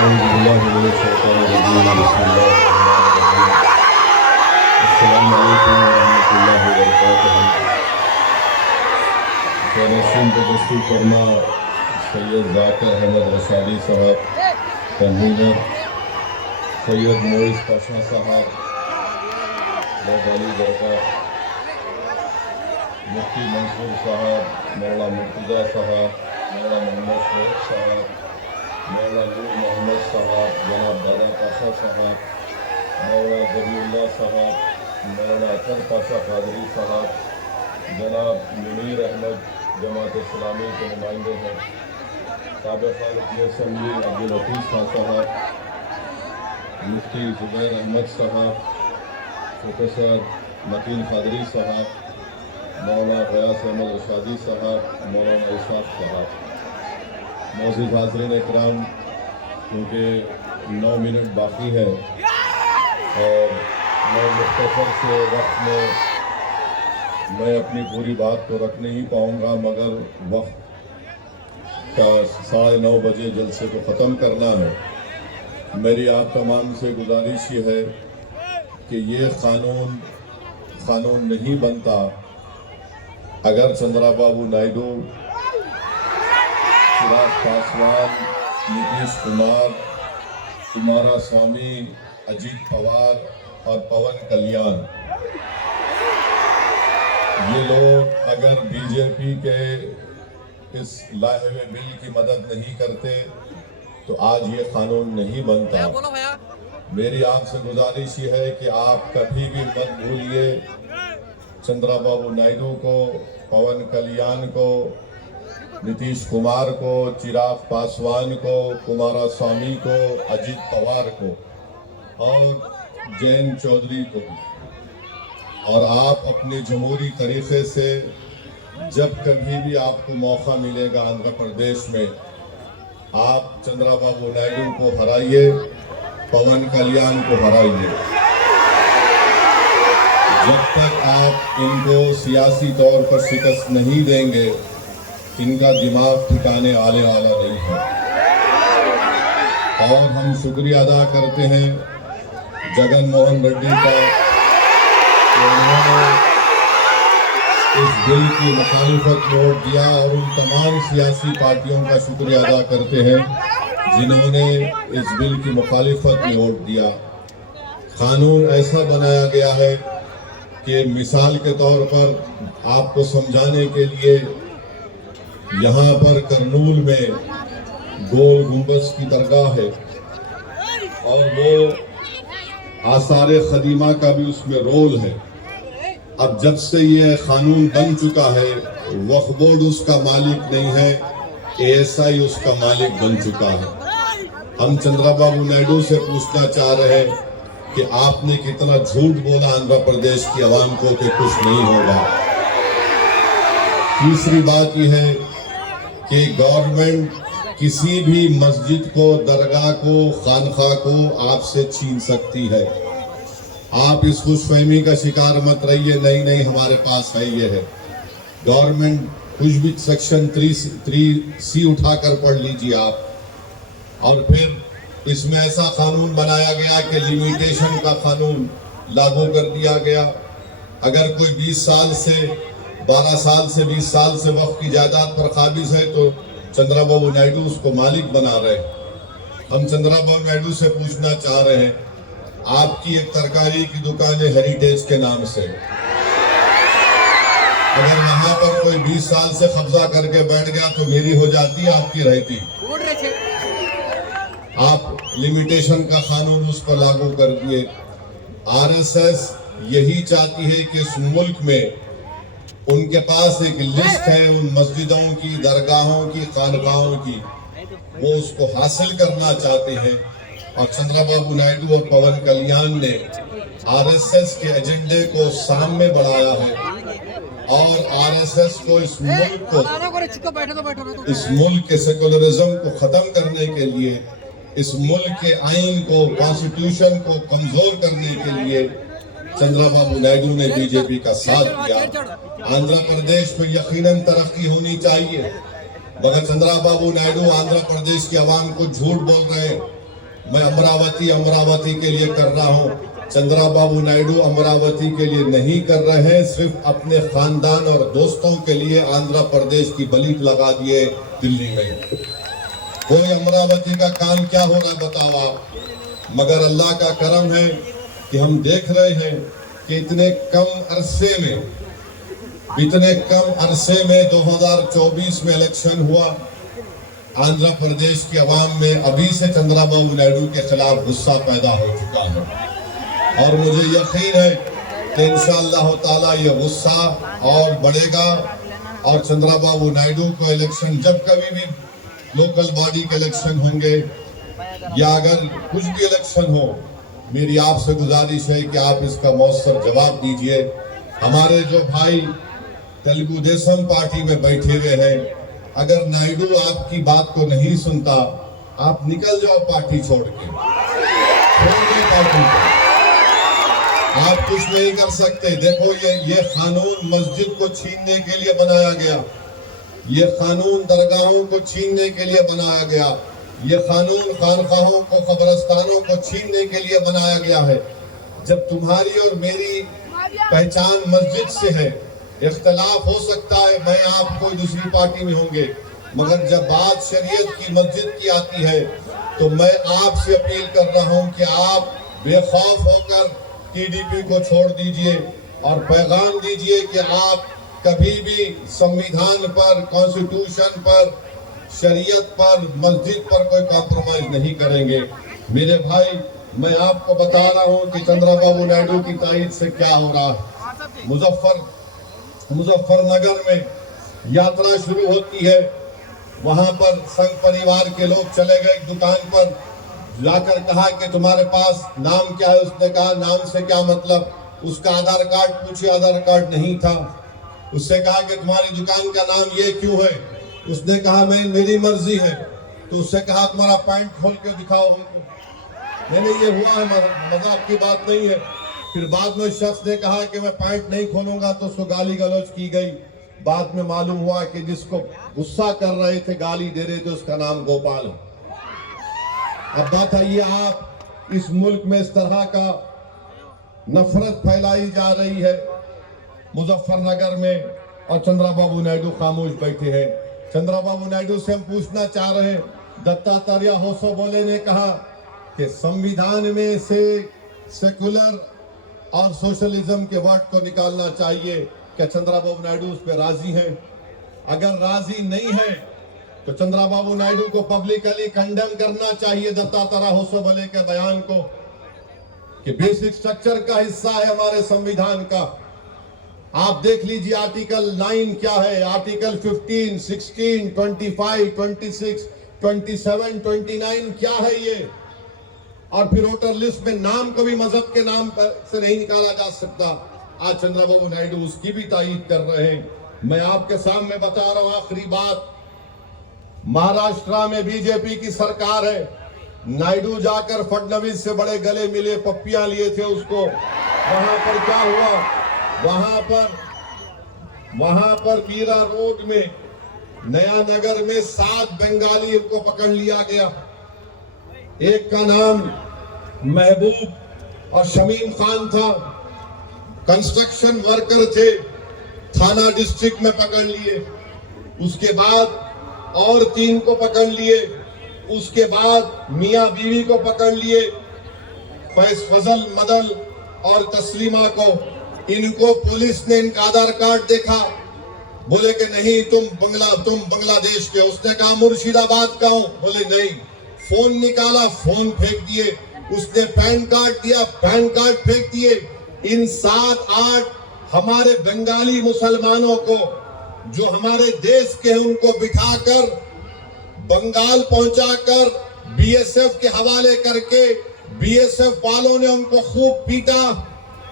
फरमा सैयद ज़ाकिर अहमद रशादी साहब, convener Syed moist Pasha साहब, बाली दरगाह मुफ्ती मंसूर साहब, मौला मुर्तज़ा साहब, मौला मोहम्मद शोएब साहब, मौला नूर मोहम्मद साहब, जनाब दादा पाशा साहब, मौला जबीउल्लाह साहब, मौला अतर पाशा कादरी साहब, जनाब मुनीर अहमद जमात इस्लामी के नुमाइंदे हैं, साबिक़ रुकन असम्बली अब्दुल हफीज़ खान साहब, मुफ्ती ज़ुबैर अहमद साहब, प्रोफेसर मतीन कादरी साहब, मौला गयास अहमद रशादी साहब, मौलाना इसाक़ साहब, मौजूद हाज़रीन इकराम, क्योंकि 9 मिनट बाकी है और मैं मुख्तसर से वक्त में मैं अपनी पूरी बात तो रख नहीं पाऊँगा, मगर वक्त का 9:30 बजे जलसे को ख़त्म करना है। मेरी आप तमाम से गुजारिश ये है कि ये क़ानून नहीं बनता अगर चंद्राबाबू नायडू, चिराग पासवान, नीतीश कुमार, कुमारास्वामी, अजीत पवार और पवन कल्याण ये लोग अगर बीजेपी के इस लाए हुए बिल की मदद नहीं करते तो आज ये कानून नहीं बनता। मेरी आपसे गुजारिश ये है कि आप कभी भी मत भूलिए चंद्राबाबू नायडू को, पवन कल्याण को, नीतीश कुमार को, चिराग पासवान को, कुमारास्वामी को, अजीत पवार को और जयंत चौधरी को। और आप अपने जमहूरी तरीके से जब कभी भी आपको मौका मिलेगा आंध्र प्रदेश में, आप चंद्राबाबू नायडू को हराइए, पवन कल्याण को हराइए। जब तक आप इनको सियासी तौर पर शिकस्त नहीं देंगे, इनका दिमाग ठिकाने आने वाला नहीं है। और हम शुक्रिया अदा करते हैं जगन मोहन रेड्डी का, उन्होंने इस बिल की मुखालिफत में वोट दिया, और उन तमाम सियासी पार्टियों का शुक्रिया अदा करते हैं जिन्होंने इस बिल की मुखालिफत में वोट दिया। कानून ऐसा बनाया गया है कि मिसाल के तौर पर आपको समझाने के लिए, यहाँ पर करनूल में गोल गुंबज की दरगाह है और वो आसार खदीमा का भी उसमें रोल है। अब जब से ये कानून बन चुका है, वक्फ बोर्ड उसका मालिक नहीं है, ASI उसका मालिक बन चुका है। हम चंद्राबाबू नायडू से पूछना चाह रहे हैं कि आपने कितना झूठ बोला आंध्र प्रदेश की आवाम को कि कुछ नहीं होगा। तीसरी बात यह है कि गवर्नमेंट किसी भी मस्जिद को, दरगाह को, खानखा को आपसे छीन सकती है। आप इस खुशफहमी का शिकार मत रहिए, नहीं हमारे पास है, ये है। गवर्नमेंट कुछ भी सेक्शन 3C उठाकर पढ़ लीजिए आप। और फिर इसमें ऐसा कानून बनाया गया कि लिमिटेशन का कानून लागू कर दिया गया। अगर कोई 20 साल से 12 साल से 20 साल से वक्फ की जायदाद पर काबिज है तो चंद्राबाबू नायडू उसको मालिक बना रहे। हम चंद्राबाबू नायडू से पूछना चाह रहे हैं, आपकी एक तरकारी की दुकान है हेरिटेज के नाम से, अगर वहां पर कोई 20 साल से कब्जा करके बैठ गया तो मेरी हो जाती, आपकी रहती। आप लिमिटेशन का कानून उस पर लागू कर दिए। RSS यही चाहती है कि इस मुल्क में उनके पास एक लिस्ट है उन मस्जिदों की, दरगाहों की, खानकाहों की, वो उसको हासिल करना चाहते हैं। और चंद्राबाबू नायडू और पवन कल्याण ने RSS के एजेंडे को सामने बढ़ाया है और RSS को इस मुल्क के सेकुलरिज्म को खत्म करने के लिए, इस मुल्क के आइन को, कॉन्स्टिट्यूशन को कमजोर करने के लिए चंद्राबाबू नायडू ने बीजेपी का साथ दिया। आंध्र प्रदेश में यकीनन तरक्की होनी चाहिए, मगर चंद्राबाबू नायडू आंध्र प्रदेश की आवाम को झूठ बोल रहे हैं। मैं अमरावती के लिए कर रहा हूँ। चंद्रबाबू नायडू अमरावती के लिए नहीं कर रहे हैं, सिर्फ अपने खानदान और दोस्तों के लिए आंध्र प्रदेश की बलि लगा दिए दिल्ली में। कोई अमरावती का काम क्या हो रहा है बताओ आप। मगर अल्लाह का करम है कि हम देख रहे हैं कि इतने कम अरसे में 2024 में इलेक्शन हुआ। आंध्र प्रदेश की आवाम में अभी से चंद्रबाबू नायडू के खिलाफ गुस्सा पैदा हो चुका है और मुझे यकीन है कि इंशाअल्लाह ताला ये गुस्सा और बढ़ेगा और चंद्रबाबू नायडू को इलेक्शन जब कभी भी लोकल बॉडी के इलेक्शन होंगे या अगर कुछ भी इलेक्शन हो, मेरी आपसे गुजारिश है कि आप इसका मौसर जवाब दीजिए। हमारे जो भाई तेलुगु देशम पार्टी में बैठे हुए हैं, अगर नायडू आपकी बात को नहीं सुनता, आप निकल जाओ पार्टी छोड़ के, पार्टी को। आप कुछ नहीं कर सकते। देखो ये कानून मस्जिद को छीनने के लिए बनाया गया, ये कानून दरगाहों को छीनने के लिए बनाया गया, ये कानून खानकाहों को कब्रिस्तानों को छीनने के लिए बनाया गया है। जब तुम्हारी और मेरी पहचान मस्जिद से है, इख्तलाफ हो सकता है मैं आप कोई दूसरी पार्टी में होंगे, मगर जब बात शरीयत की मस्जिद की आती है तो मैं आपसे अपील कर रहा हूं कि आप बेखौफ होकर टीडीपी को छोड़ दीजिए और पैगाम दीजिए कि आप कभी भी संविधान पर, कॉन्स्टिट्यूशन पर, शरीयत पर, मस्जिद पर कोई कॉम्प्रोमाइज नहीं करेंगे। मेरे भाई, मैं आपको बता रहा हूं कि चंद्रबाबू नायडू की तायद से क्या हो रहा है। मुजफ्फरनगर में यात्रा शुरू होती है, वहां पर संघ परिवार के लोग चले गए दुकान पर, जाकर कहा कि तुम्हारे पास नाम क्या है। उसने कहा नाम से क्या मतलब। उसका आधार कार्ड पूछे, आधार कार्ड नहीं था। उससे कहा कि तुम्हारी दुकान का नाम ये क्यों है। उसने कहा मेरी मर्जी है। तो उससे कहा तुम्हारा पैंट खोल के दिखाओ हमको। मैंने ये हुआ है, मजाक की बात नहीं है। फिर बाद में शख्स ने कहा कि मैं पैंट नहीं खोलूंगा, तो उसको गाली गलौज की गई। बाद में मालूम हुआ कि जिसको गुस्सा कर रहे थे, गाली दे रहे थे, उसका नाम गोपाल है। अब बताइए आप, इस मुल्क में इस तरह का नफरत फैलाई जा रही है मुजफ्फरनगर में, और चंद्रबाबू नायडू खामोश बैठे हैं। चंद्रबाबू नायडू से हम पूछना चाह रहे हैं, दत्तात्रेय होसोबोले ने कहा कि संविधान में से सेकुलर और सोशलिज्म के वर्ड को निकालना चाहिए। क्या चंद्रबाबू नायडू उस पर राजी हैं? अगर राजी नहीं है तो चंद्रबाबू नायडू को पब्लिकली कंडेम करना चाहिए दत्तात्रेय होसोबोले के बयान को, कि बेसिक स्ट्रक्चर का हिस्सा है हमारे संविधान का। आप देख लीजिए आर्टिकल 9 क्या है, आर्टिकल 15, 16, 25, 26, 27, 29 क्या है ये। और फिर वोटर लिस्ट में नाम को भी मजहब के नाम पर से नहीं निकाला जा सकता। आज चंद्रबाबू नायडू उसकी भी तायीद कर रहे हैं। मैं आपके सामने बता रहा हूं आखिरी बात, महाराष्ट्र में बीजेपी की सरकार है। नायडू जाकर फडणवीस से बड़े गले मिले, पप्पियां लिए थे उसको। वहां पर क्या हुआ, वहां पर मीरा रोड में, नया नगर में 7 बंगाली को पकड़ लिया गया। एक का नाम महबूब और शमीम खान था, कंस्ट्रक्शन वर्कर थे, थाना डिस्ट्रिक्ट में पकड़ लिए। उसके बाद और 3 को पकड़ लिए। उसके बाद मियां बीवी को पकड़ लिए, फजल, मदल और तस्लीमा को। इनको पुलिस ने इनका आधार कार्ड देखा, बोले कि नहीं तुम बांग्लादेश के। उसने कहा मुर्शिदाबाद का हूं, बोले नहीं। फोन निकाला, फोन फेंक दिए। उसने पैन कार्ड दिया, पैन कार्ड फेंक दिए। इन 7-8 हमारे बंगाली मुसलमानों को जो हमारे देश के हैं, उनको बिठाकर बंगाल पहुंचाकर बीएसएफ के हवाले करके, बीएसएफ वालों ने उनको खूब पीटा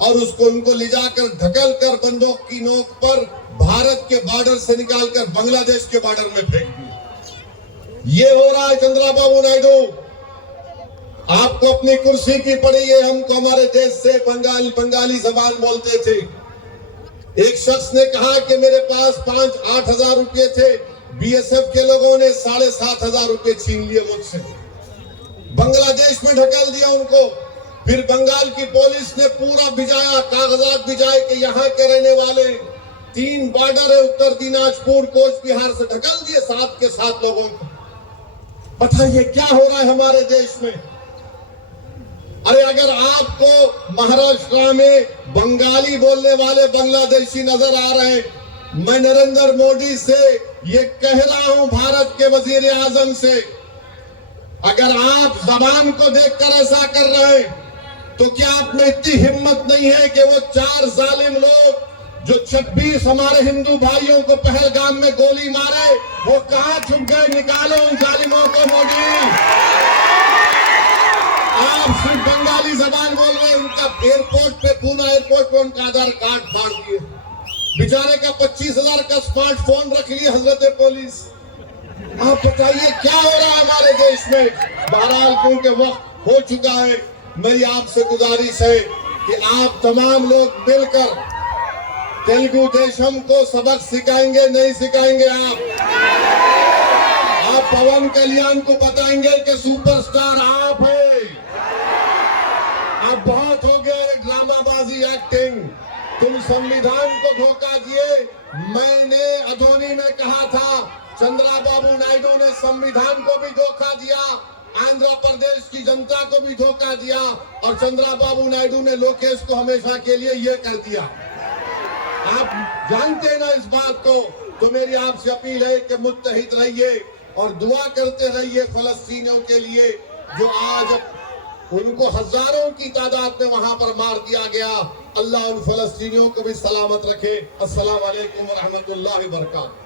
और उनको ले जाकर ढकल कर बंदूक की नोक पर भारत के बॉर्डर से निकालकर बांग्लादेश के बॉर्डर में फेंक दिया। ये हो रहा है चंद्रबाबू नायडू। आपको अपनी कुर्सी की पड़ी है, हमको हमारे देश से बंगाली जबान बोलते थे। एक शख्स ने कहा कि मेरे पास 5-8 हजार रुपए थे, बीएसएफ के लोगों ने 7,500 रुपए छीन लिए मुझसे। बांग्लादेश में ढकेल दिया उनको। फिर बंगाल की पुलिस ने पूरा भिजाया, कागजात भिजाए कि यहाँ के रहने वाले 3 बॉर्डर है, उत्तर दिनाजपुर, कोच बिहार से ढकेल दिए 7 के 7 लोगों को। बताइए क्या हो रहा है हमारे देश में। अरे अगर आपको महाराष्ट्र में बंगाली बोलने वाले बांग्लादेशी नजर आ रहे हैं, मैं नरेंद्र मोदी से ये कह रहा हूं, भारत के वजीर आजम से, अगर आप जबान को देखकर ऐसा कर रहे हैं तो क्या आप में इतनी हिम्मत नहीं है कि वो 4 जालिम लोग जो 26 हमारे हिंदू भाइयों को पहलगाम में गोली मारे, वो कहां छुप गए? निकालो उन जालिमों को मोदी। आप सिर्फ बंगाली जबान बोल रहे हैं। उनका एयरपोर्ट पे, पूना एयरपोर्ट पे उनका आधार कार्ड फाड़ दिए, बेचारे का 25,000 का स्मार्टफोन रख लिए हजरत पुलिस। आप बताइए क्या हो रहा है हमारे देश में। बहरहाल क्योंकि वक्त हो चुका है, मेरी आपसे गुजारिश है कि आप तमाम लोग मिलकर तेलुगु देशम को सबक सिखाएंगे, नहीं सिखाएंगे? आप पवन कल्याण को बताएंगे कि सुपरस्टार आप हैं। अब बहुत हो गया है ड्रामाबाजी, एक्टिंग। तुम संविधान को धोखा दिए। मैंने अधोनी में कहा था, चंद्रबाबू नायडू ने संविधान को भी धोखा दिया, आंध्र प्रदेश की जनता को भी धोखा दिया, और चंद्रबाबू नायडू ने लोकेश को हमेशा के लिए ये कर दिया। आप जानते ना इस बात को। तो मेरी आपसे अपील है कि मुत्तहिद रहिए और दुआ करते रहिए फलस्तीनियों के लिए, जो आज उनको हजारों की तादाद में वहां पर मार दिया गया। अल्लाह उन फलस्तीनियों को भी सलामत रखे। अस्सलाम वालेकुम व रहमतुल्लाहि व बरकातहू।